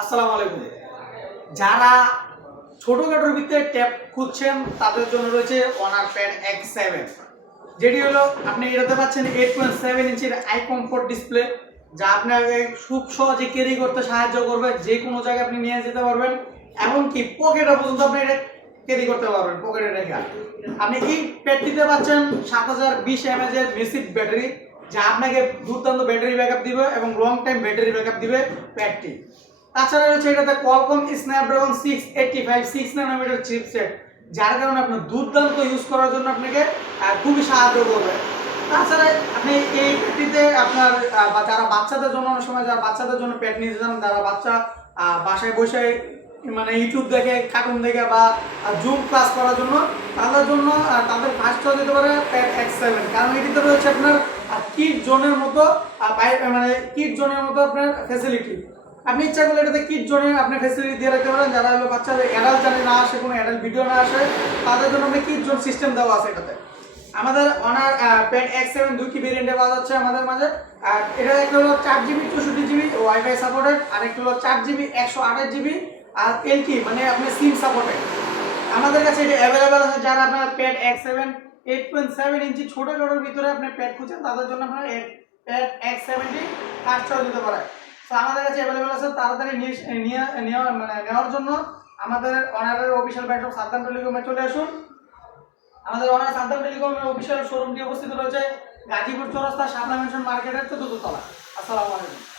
আসসালামু আলাইকুম। যারা ছোটখাটোর ভিতরে ট্যাব খুঁজছেন তাদের জন্য রয়েছে অনার প্যাড X7, যেটি হলো আপনি এটাতে পাচ্ছেন 8.7 ইঞ্চির আই কমফোর্ট ডিসপ্লে, যা আপনাকে খুব সহজে ক্যারি করতে সাহায্য করবে। যে কোনো জায়গায় আপনি নিয়ে যেতে পারবেন, এমনকি পকেটে পর্যন্ত আপনি এটা ক্যারি করতে পারবেন পকেটে রেখে। আপনি এই প্যাডটিতে পাচ্ছেন 7020 mAh এর মেসিভ ব্যাটারি, যা আপনাকে দুর্দান্ত ব্যাটারি ব্যাকআপ দিবে এবং লং টাইম ব্যাটারি ব্যাকআপ দিবে প্যাডটি। তাছাড়া রয়েছে এটাতে কোয়ালকম স্ন্যাপড্রাগন 685 6 ন্যানোমিটার চিপসেট, যার কারণে আপনার দুর্দান্ত ইউজ করার জন্য আপনাকে খুবই সাহায্য করবে। তাছাড়া আপনি এই প্যাডটিতে আপনার যারা বাচ্চাদের জন্য অনেক সময় যারা বাচ্চাদের জন্য প্যাড নিতে চান, যারা বাচ্চা বাসায় বসে মানে ইউটিউব দেখে, কার্টুন দেখে বা জুম ক্লাস করার জন্য, তাদের জন্য তাদের ফার্স্ট চয়েস দিতে পারে প্যাড X7, কারণ এটিতে রয়েছে আপনার কিড জোনের মতো মানে কিড জোনের মতো আপনার ফ্যাসিলিটি। আপনি ইচ্ছা করলে এটাতে কিড জোনে আপনি ফ্যাসিলিটি দিয়ে রাখতে পারেন। যারা হলো বাচ্চাদের অ্যাডাল্ট জানে না আসে, কোনো অ্যাডাল্ট ভিডিও না আসে, তাদের জন্য আপনি কিড জোন সিস্টেম দেওয়া আছে এটাতে। আমাদের অনার প্যাড X7 দুটি ভেরিয়েন্টে পাওয়া যাচ্ছে আমাদের মাঝে। আর এটা একটা হলো 4GB 64GB ওয়াইফাই সাপোর্টেড, আর একটা হলো 4GB 128GB আর এলটি মানে আপনি সিম সাপোর্টেড। আমাদের কাছে এটা অ্যাভেলেবেল আছে। যারা আপনার প্যাড X7 8.7 ইঞ্চি ছোটখাটোর ভিতরে আপনি প্যাড খুঁজছেন, তাদের জন্য আপনার প্যাড X7 ফার্স্ট চয়েস দিতে পারে। তো আমাদের কাছে অ্যাভেলেবেল আছে। তাড়াতাড়ি নেওয়ার জন্য আমাদের অনারের অফিসিয়াল ব্রাঞ্চ সাদ্দাম টেলিকমে চলে আসুন। আমাদের অনার সাদ্দাম টেলিকমের অফিসিয়াল শোরুমটি অবস্থিত রয়েছে গাজীপুর চৌরাস্তা শাপলা মেনশন মার্কেটের 4th তলা। আসসালামু আলাইকুম।